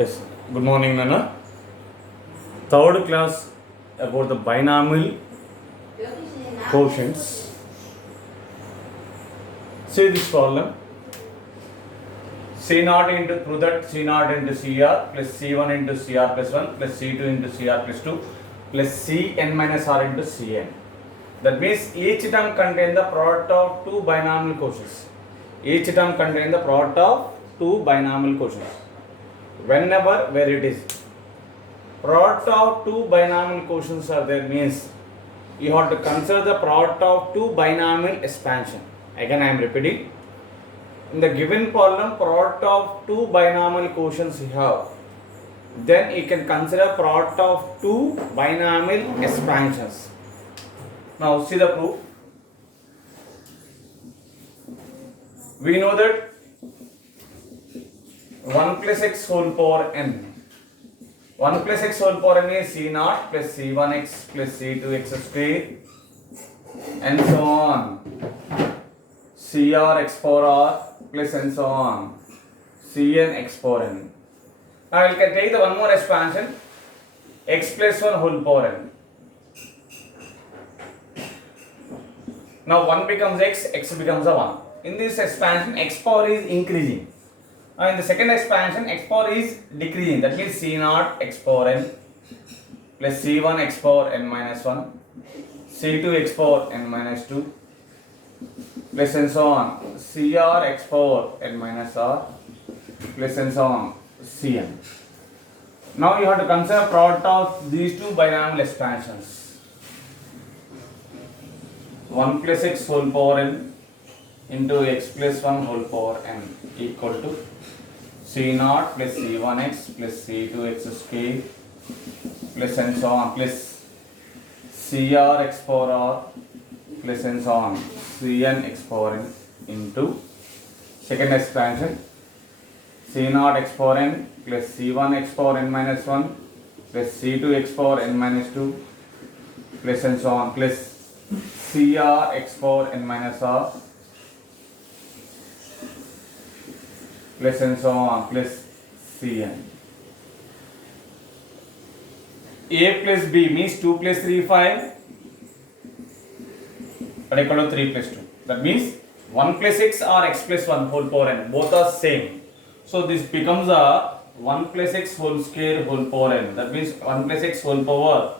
Yes, good morning, Nana. Third class about the binomial quotients. See this problem. C naught into through that C naught into CR plus C1 into CR plus 1 plus C2 into CR plus 2 plus Cn minus R into Cn. That means each term contains the product of two binomial quotients. Each term contains the product of two binomial quotients. Whenever, where it is. Product of two binomial quotients are there means you have to consider the product of two binomial expansion. Again I am repeating. In the given problem, product of two binomial quotients you have. Then you can consider product of two binomial expansions. Now see the proof. We know that 1 plus x whole power n. 1 plus x whole power n is C naught plus C1x plus C2x square and so on. CR x power r plus and so on. Cn x power n. Now we can take the one more expansion, x plus 1 whole power n. Now 1 becomes x, x becomes a 1. In this expansion, x power is increasing. Now in the second expansion, x power is decreasing. That means C naught x power n plus C1 x power n minus 1, C2 x power n minus 2 plus and so on. CR x power n minus r plus and so on. Cn. Now you have to consider product of these two binomial expansions. 1 plus x whole power n into x plus 1 whole power n equal to C naught plus C1x plus C2x square plus and so on plus CR x power r plus and so on Cn x power n into second expansion C naught x power n plus C1 x power n minus 1 plus C2 x power n minus 2 plus and so on plus CR x power n minus r plus and so on plus Cn. A plus B means 2 plus 3 5 but equal to 3 plus 2. That means 1 plus x or x plus 1 whole power n both are same. So this becomes a 1 plus x whole square whole power n. That means 1 plus x whole power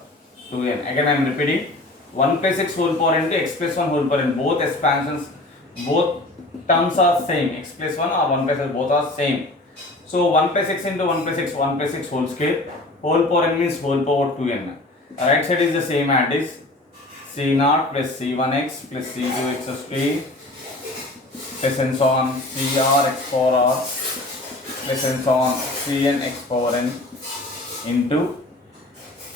2n. Again I am repeating 1 plus x whole power n to x plus 1 whole power n. Both expansions, both terms are same. X plus 1 or 1 plus x both are same. So 1 plus x into 1 plus x, 1 plus x whole square whole power n means whole power 2n. Right side is the same as this. C naught plus C1x plus C2x square plus and so on CR x power r plus and so on Cn x power n into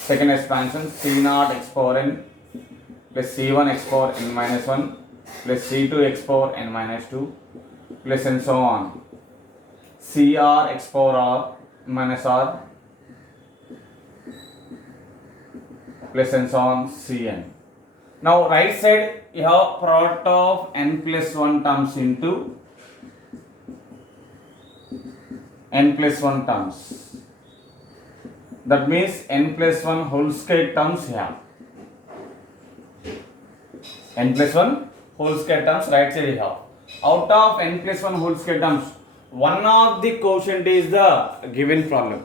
second expansion C naught x power n plus C1 x power n minus 1 plus C2 x power n minus 2 plus and so on CR x power r minus r plus and so on Cn. Now right side you have product of n plus 1 terms into n plus 1 terms. That means n plus 1 whole square terms here. N plus 1 whole square terms right side you have. Out of n plus 1 whole square terms, one of the quotient is the given problem.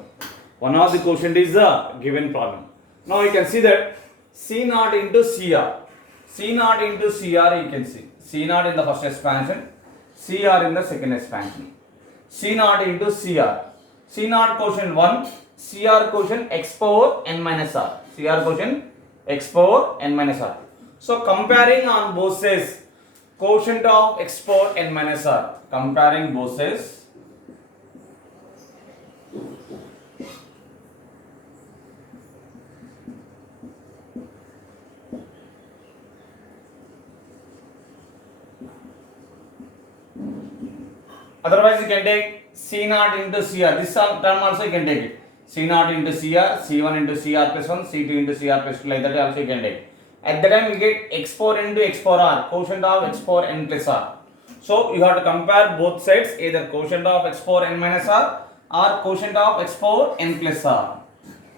One of the quotient is the given problem. Now you can see that C naught into CR. C naught into CR you can see. C naught in the first expansion, CR in the second expansion. C naught into CR. C naught quotient 1, CR quotient x power n minus r. CR quotient x power n minus r. So comparing on both sides, quotient of x power n minus r. Comparing both sides. Otherwise you can take C naught into CR. This term also you can take it. C naught into CR, C1 into CR plus 1, C2 into CR plus 2, like that also you can take. At the time you get x power n to x power r, quotient of x power n plus r. So you have to compare both sides, either quotient of x power n minus r or quotient of x power n plus r.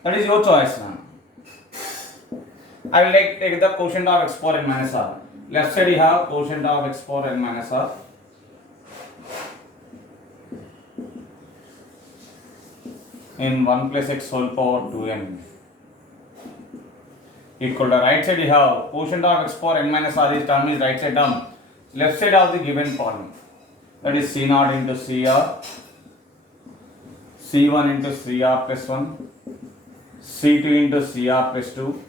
That is your choice now. I will take the quotient of x power n minus r. Left side you have quotient of x power n minus r. In 1 plus x whole power 2n equal to right side you have quotient of x power n minus r is term is right side term. Left side of the given polynomial, that is c0 into cr, c1 into cr plus 1, c2 into cr plus 2,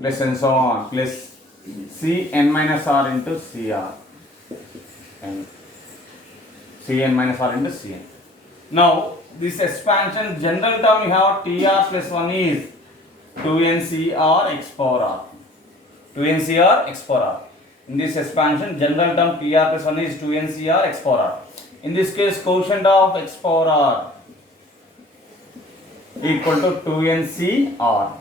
plus and so on, plus cn minus r into cr and cn minus r into cn. Now this expansion general term you have tr plus 1 is 2ncr x power r. 2ncr x power r. In this expansion, general term tr plus 1 is 2ncr x power r. In this case, quotient of x power r equal to 2ncr.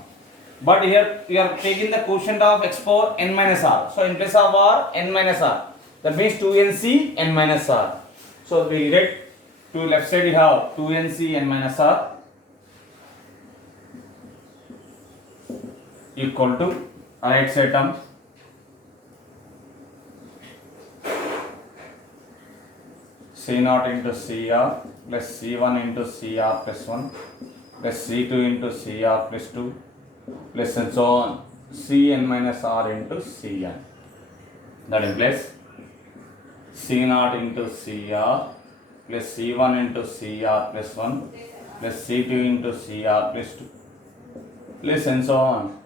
But here we are taking the quotient of x power n minus r. So in place of r, n minus r. That means 2nc n minus r. So we get to left side we have 2nc n minus r equal to right side term c0 into cr plus c1 into cr plus 1 plus c2 into cr plus 2 plus and so on cn minus r into cn. That implies c0 into cr plus c1 into cr plus 1 plus c2 into cr plus 2 plus and so on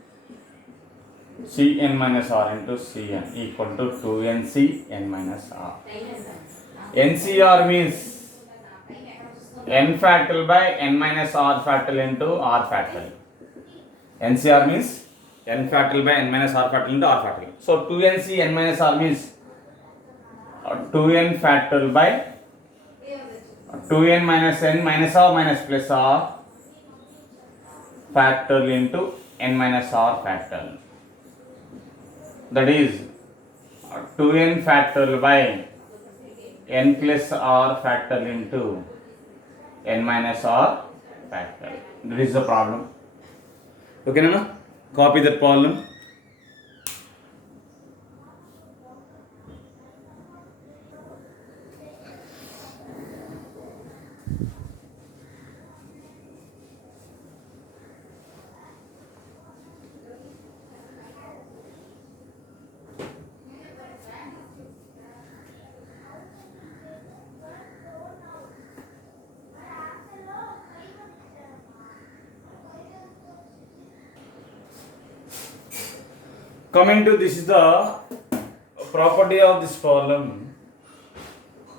cn minus r into cn equal to 2nc n minus r. NCR means n factorial by n minus r factorial into r factorial. NCR means n factorial by n minus r factorial into r factorial. So 2nc n minus r means 2n factorial by 2n minus n minus r minus plus r factorial into n minus r factorial. That is 2n factorial by n plus r factorial into n minus r factorial. That is the problem. Okay, Nana? Copy that problem. Coming to this is the property of this problem.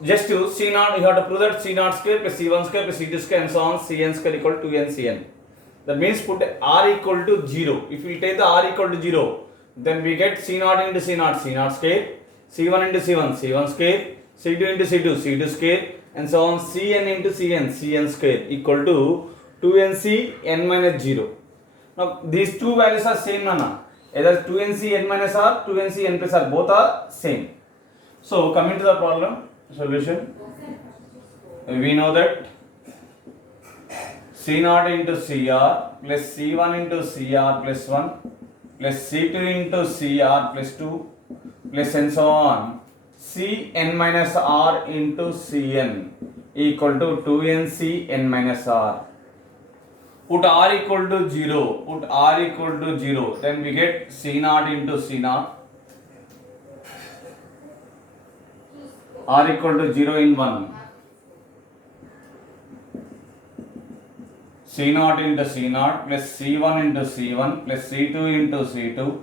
Just to C0, you have to prove that C0 square plus C1 square plus C2 square and so on Cn square equal to 2n Cn. That means put r equal to 0. If we take the r equal to 0, then we get C0 into C0, C0 square, C1 into C1, C1 square, C2 into C2, C2 square and so on Cn into Cn, Cn square equal to 2nc n minus 0. Now these two values are same, Nana. Either 2nc n minus r, 2nc n plus r, both are same. So coming to the problem solution, we know that c0 into cr plus c1 into cr plus 1 plus c2 into cr plus 2 plus and so on cn minus r into cn equal to 2nc n minus r. Put r equal to 0, put r equal to 0, then we get c0 into c0, r equal to 0 in 1, c0 into c0 plus c1 into c1 plus c2 into c2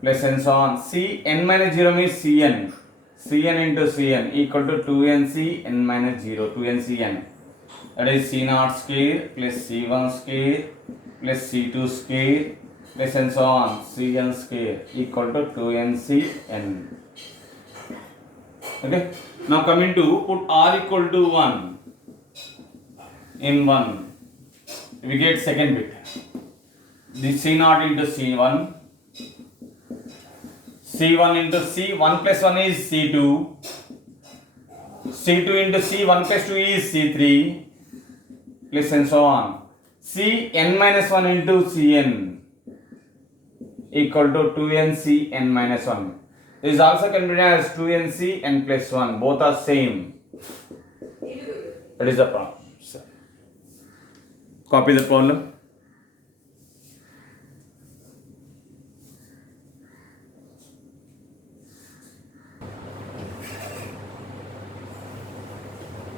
plus and so on, cn minus 0 means cn, cn into cn equal to 2nc n minus 0, 2ncn. That is c0 square plus c1 square plus c2 square plus and so on cn square equal to 2ncn. Okay. Now coming to put r equal to 1 in 1, we get second bit. This c0 into c1, c1 into c1 plus 1 is c2, c2 into c1 plus 2 is c3. plus and so on. Cn minus 1 into Cn equal to 2nCn minus 1. This is also can be written as 2nCn plus 1. Both are same. That is the problem. So, copy the problem.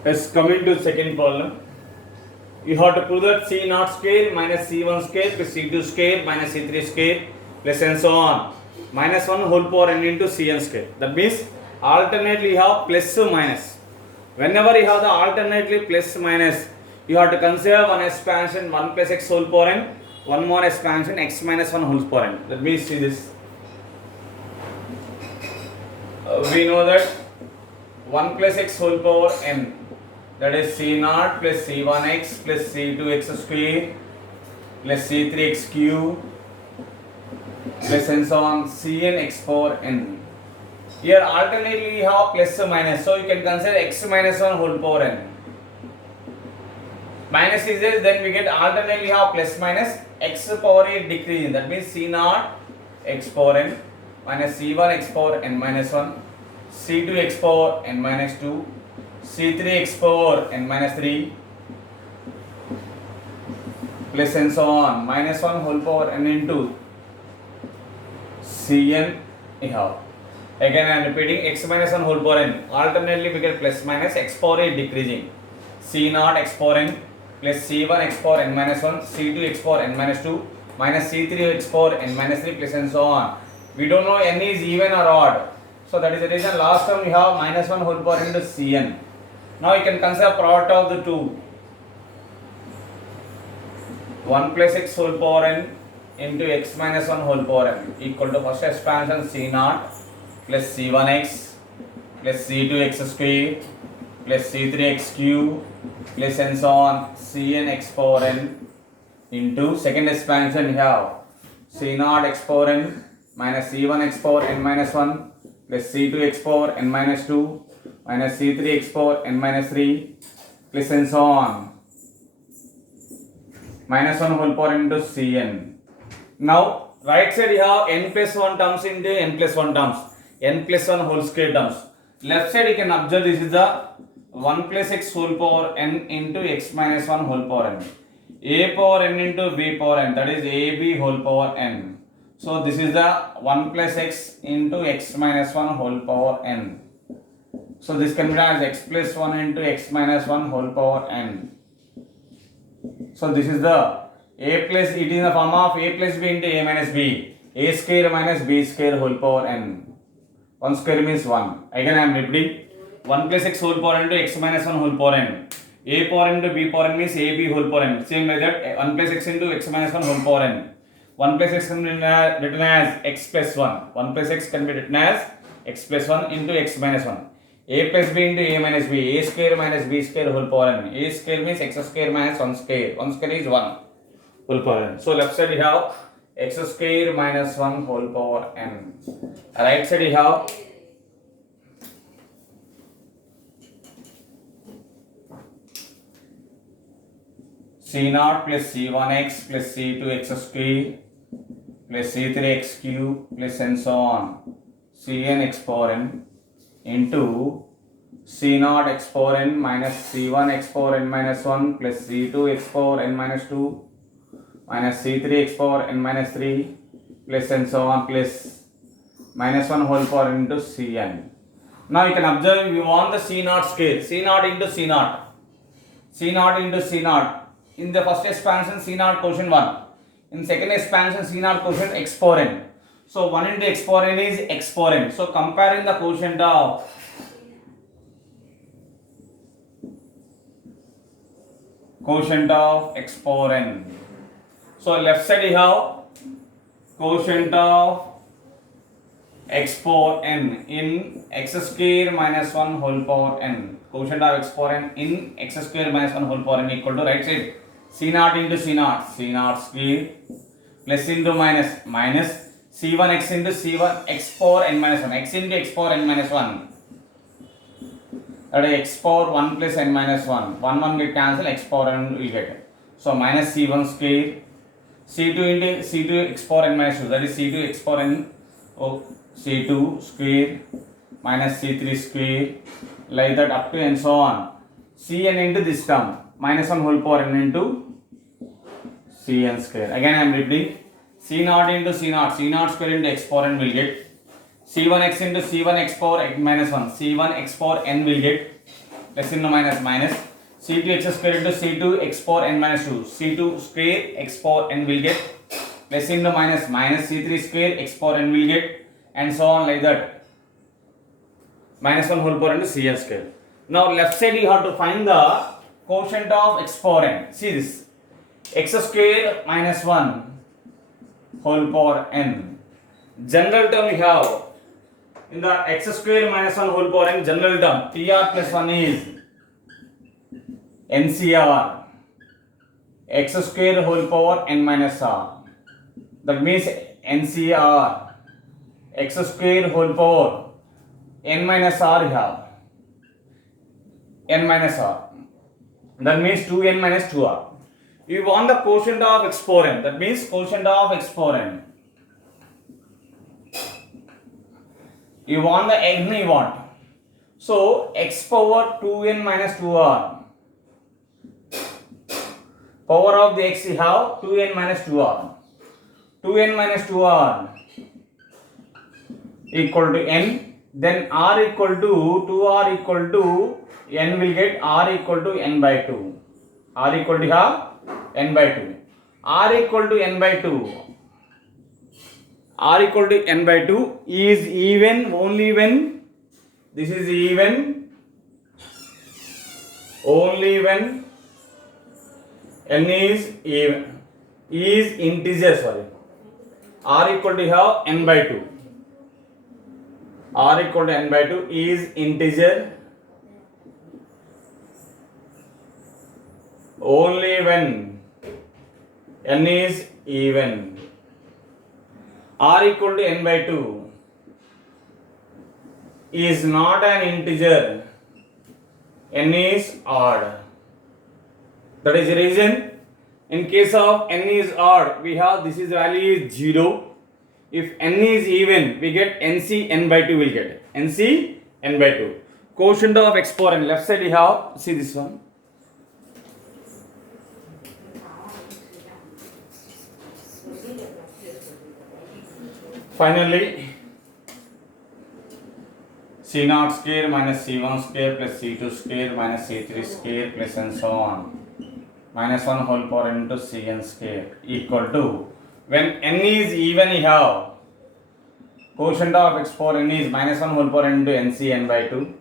Let's come into second problem. You have to prove that C naught square minus C1 square plus C2 square minus C3 square plus and so on. Minus 1 whole power n into Cn square. That means alternately you have plus or minus. Whenever you have the alternately plus minus, you have to consider one expansion 1 plus x whole power n, one more expansion x minus 1 whole power n. That means see this. We know that 1 plus x whole power n, that is C naught plus C1x plus C2x square plus C3x cube plus and so on Cn x power n. Here alternately you have plus or minus, so you can consider x minus 1 whole power n. Minus is this, then we get alternately you have plus minus x power a decreasing. That means C naught x power n minus C1 x power n minus 1, C2 x power n minus 2, C3 x power n minus 3 plus and so on minus 1 whole power n into Cn you have. Again I am repeating, x minus 1 whole power n. Alternately we get plus minus x power a decreasing. C naught x power n plus C1 x power n minus 1, C2 x power n minus 2 minus C3 x power n minus 3 plus and so on. We don't know n is even or odd. So that is the reason last term we have minus 1 whole power into Cn. Now you can consider product of the two. 1 plus x whole power n into x minus 1 whole power n equal to first expansion C naught plus C1x plus C2x square plus C3x cube plus and so on Cn x power n into second expansion you have C naught x power n minus C1 x power n minus 1 plus C2 x power n minus 2 minus C3 x power n minus 3 plus and so on minus 1 whole power into Cn. Now right side you have n plus 1 terms into n plus 1 terms, n plus 1 whole square terms. Left side you can observe this is the 1 plus x whole power n into x minus 1 whole power n, a power n into b power n, that is ab whole power n. So this is the 1 plus x into x minus 1 whole power n. So this can be written as x plus 1 into x minus 1 whole power n. So this is the a plus, it is in the form of a plus b into a minus b, a square minus b square whole power n. 1 square means 1. Again I am repeating, 1 plus x whole power into x minus 1 whole power n. A power into b power n means ab whole power n. Same like that, 1 plus x into x minus 1 whole power n. 1 plus x can be written as x plus 1. 1 plus x can be written as x plus 1 into x minus 1. A plus b into a minus b, a square minus b square whole power n. A square means x square minus 1 square. 1 square is 1 whole power n. So left side you have x square minus 1 whole power n. Right side you have C naught plus C1x plus C2x square plus C3x cube plus and so on Cn x power n into C naught x power n minus C1 x power n minus 1 plus C2 x power n minus 2 minus C3 x power n minus 3 plus and so on plus minus 1 whole power into Cn. Now you can observe we want the C naught square, C naught into C naught, C naught into C naught. In the first expansion C naught quotient 1, in second expansion C naught quotient x power n. So 1 into x power n is x power n. So comparing the quotient of x power n. So left side you have quotient of x power n in x square minus 1 whole power n. Quotient of x power n in x square minus 1 whole power n equal to right side C naught into C naught, C naught square plus into minus minus C1x into C1 x power n minus 1, x into x power n minus 1 That is x power 1 plus n minus 1. 1 1 get cancelled, x power n will get. So minus c1 square, c2 into c2 x power n minus 2. That is c2 x power n, oh, c2 square minus c3 square, like that up to and so on. Cn into this term, minus 1 whole power n into cn square. Again I am repeating, c0 into c0, c0 square into x power n will get. c1x into c1 x power n minus 1, c1 x power n will get, plus into minus minus, c2 x square into c2 x power n minus 2, c2 square x power n will get, plus into minus minus, c3 square x power n will get, and so on like that, minus 1 whole power into cn square. Now left side you have to find the quotient of x power n. See this, x square minus 1 whole power n. General term you have, in the x square minus 1 whole power n general term, tr plus 1 is ncr, x square whole power n minus r. That means ncr, x square whole power n minus r you have, n minus r. That means 2n minus 2r. You want the quotient of x power n. That means quotient of x power n. You want the n you want. So x power 2n minus 2r. Power of the x you have 2n minus 2r. 2n minus 2r equal to n. Then r equal to 2r equal to n will get r equal to n by 2. R equal to have n by 2. R equal to n by 2. R equal to n by 2 is even only when this is even only when n is even, is integer, sorry. R equal to have n by 2. R equal to n by 2 is integer only when n is even. R equal to n by 2 is not an integer, n is odd. That is the reason in case of n is odd, we have this is value is 0. If n is even, we get nc n by 2 will get, nc n by 2. Quotient of x power n, left side we have, see this one. Finally, c0 square minus c1 square plus c2 square minus c3 square plus and so on, minus 1 whole power into cn square equal to, when n is even you have quotient of x power n is minus 1 whole power into nc n by 2.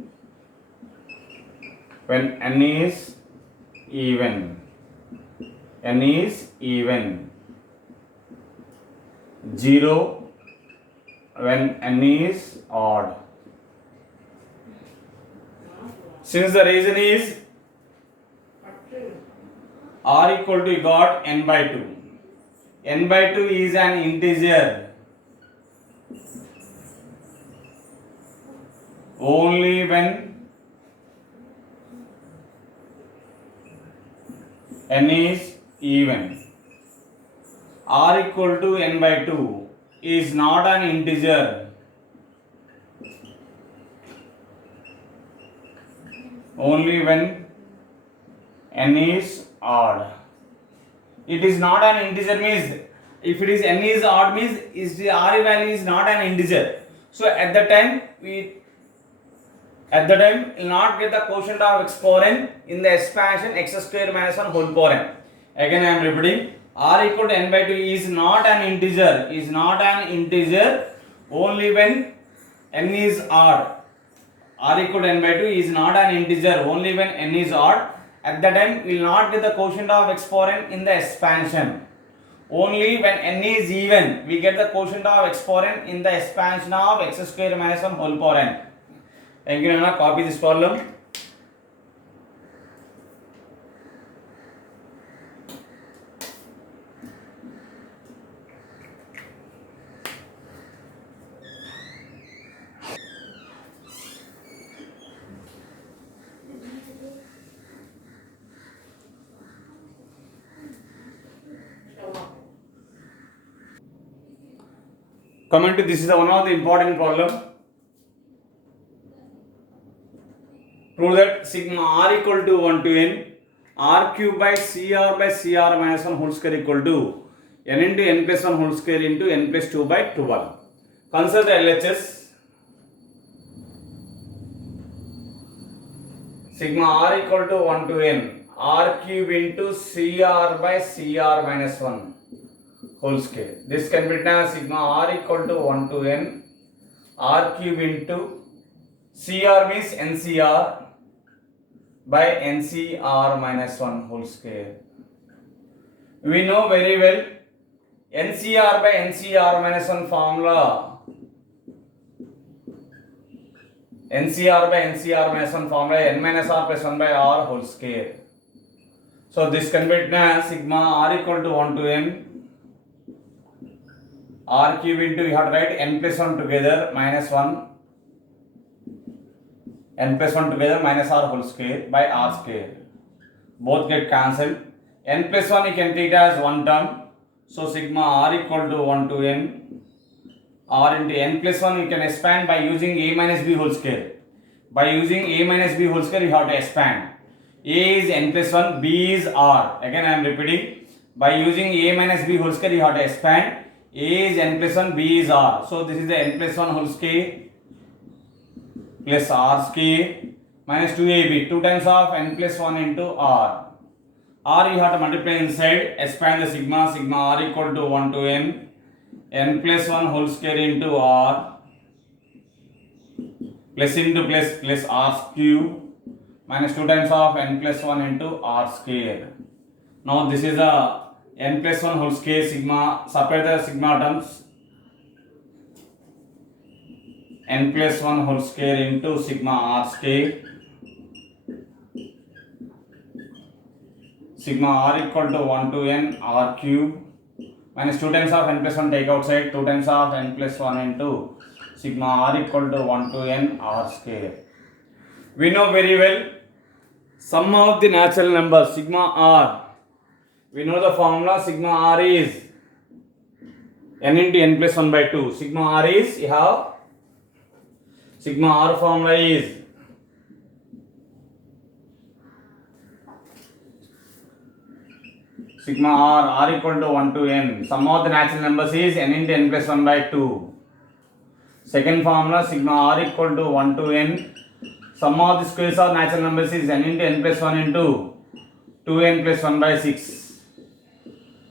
When n is even, 0 when n is odd. Since the reason is r equal to, you got n by 2. N by 2 is an integer only when n is even. R equal to n by 2 is not an integer only when n is odd. It is not an integer means, if it is n is odd means is the r value is not an integer. So at the time we will not get the quotient of x power n in the expansion x square minus 1 whole power n. Again I am repeating, r equal to n by 2 is not an integer, only when n is odd. R equal to n by 2 is not an integer only when n is odd. At that time we will not get the quotient of x power n in the expansion. Only when n is even, we get the quotient of x power n in the expansion of x square minus 1 whole power n. Thank you, Nana. Copy this problem. Coming to this is one of the important problem. Prove that sigma r equal to 1 to n r cube by cr minus 1 whole square equal to n into n plus 1 whole square into n plus 2 by 12. Consider the LHS. Sigma r equal to 1 to n r cube into cr by cr minus 1 whole square. This can be written as sigma r equal to 1 to n r cube into cr means ncr by ncr minus 1 whole square. We know very well ncr by ncr minus 1 formula. ncr by ncr minus 1 formula n minus r plus 1 by r whole square. So this can be written as sigma r equal to 1 to n r cube into, you have to write n plus 1 together minus 1 n plus 1 together minus r whole square by r square. Both get cancelled. N plus 1 you can treat as one term. So sigma r equal to 1 to n r into n plus 1 you can expand by using a minus b whole square. By using a minus b whole square you have to expand. A is n plus 1, b is r. Again I am repeating. By using a minus b whole square you have to expand. A is n plus 1, b is r. So this is the n plus 1 whole square plus r square minus 2ab, 2 times of n plus 1 into r. R you have to multiply inside, expand the sigma, sigma r equal to 1 to n plus 1 whole square into r plus into plus r cube minus 2 times of n plus 1 into r square. Now this is a n plus 1 whole square sigma, separate the sigma terms, n plus 1 whole square into sigma r square, sigma r equal to 1 to n r cube minus 2 times of n plus 1 take outside, 2 times of n plus 1 into sigma r equal to 1 to n r square. We know very well sum of the natural numbers sigma r. We know the formula sigma r is n into n plus 1 by 2. Sigma r is, you have sigma r formula is sigma r equal to 1 to n. Sum of the natural numbers is n into n plus 1 by 2. Second formula sigma r equal to 1 to n. Sum of the squares of natural numbers is n into n plus 1 into 2n plus 1 by 6.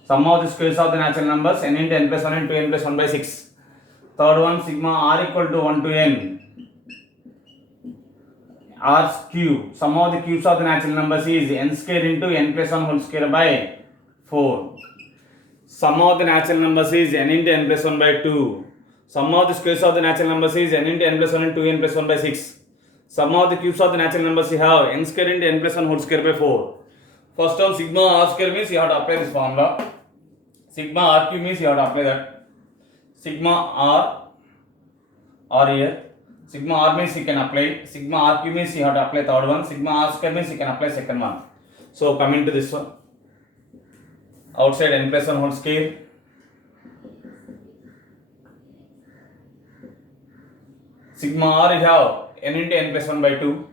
Sum of the squares of the natural numbers n into n plus 1 into 2n plus 1 by 6. Third one sigma r equal to 1 to n r cube. Sum of the cubes of the natural numbers is n square into n plus 1 whole square by 4. Sum of the natural numbers is n into n plus 1 by 2. Sum of the squares of the natural numbers is n into n plus 1 into 2n plus 1 by 6. Sum of the cubes of the natural numbers you have n square into n plus 1 whole square by 4. First term sigma r square means you have to apply this formula. Sigma r cube means you have to apply that. Sigma r here. Sigma r means you can apply. Sigma r cube means you have to apply third one. Sigma r square means you can apply second one. So coming to this one. Outside n plus 1 whole square. Sigma r you have n into n plus 1 by 2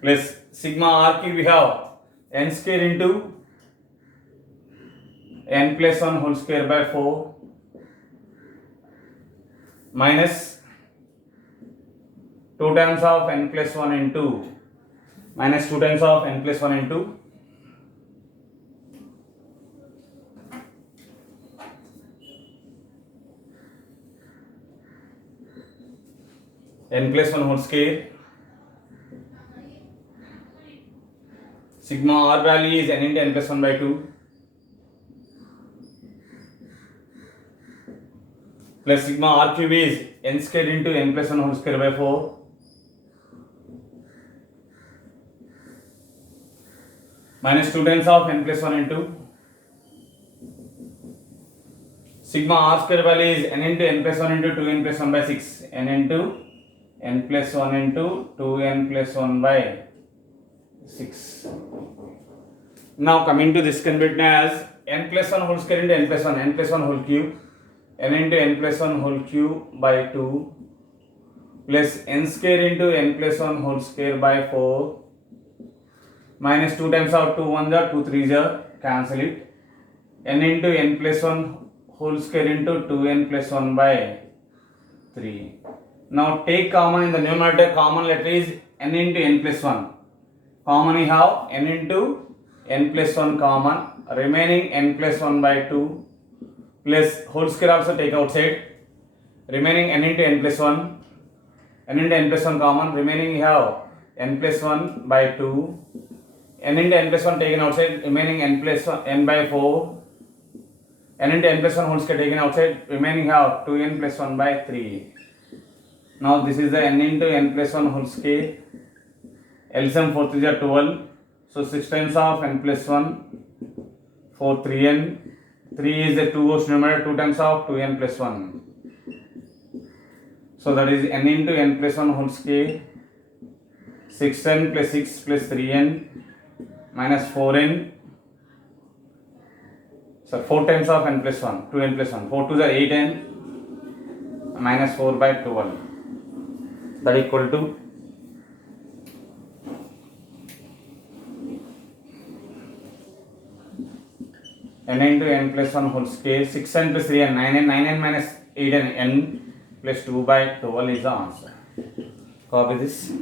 plus sigma r cube we have n square into n plus 1 whole square by 4 minus 2 times of n plus 1 into minus 2 times of n plus 1 into n plus 1 whole square. Sigma r value is n into n plus 1 by 2 plus sigma r cube is n square into n plus 1 whole square by 4 minus 2 times of n plus 1 into sigma r square value is n into n plus 1 into 2n plus 1 by 6. N into n plus 1 into 2n plus 1 by 6. Now coming to this can be written as n plus 1 whole square into n plus 1, n plus 1 whole cube, n into n plus 1 whole cube by 2 plus n square into n plus 1 whole square by 4 minus 2 times out 2 1 are 2 3 are cancel it, n into n plus 1 whole square into 2n plus 1 by 3. Now take common in the numerator, common letter is n into n plus 1. Common we have n into n plus 1 common, remaining n plus 1 by 2 plus whole square also take outside, remaining n into n plus 1, n into n plus 1 common, remaining we have n plus 1 by 2, n into n plus 1 taken outside, remaining n plus 1 n by 4, n into n plus 1 whole square taken outside, remaining have 2n plus 1 by 3. Now this is the n into n plus 1 whole square, LCM 4 3 are 12, so 6 times of n plus 1, 4 3n, 3 is the 2 goes numerator, 2 times of 2n plus 1. So that is n into n plus 1 whole square, 6n plus 6 plus 3n minus 4n, so 4 times of n plus 1, 2n plus 1, 4 2 are 8n minus 4 by 12, that equal to n into n plus 1 whole square, 6n plus 3n, 9n, 9n minus 8n, n plus 2 by 12 is the answer. Copy this.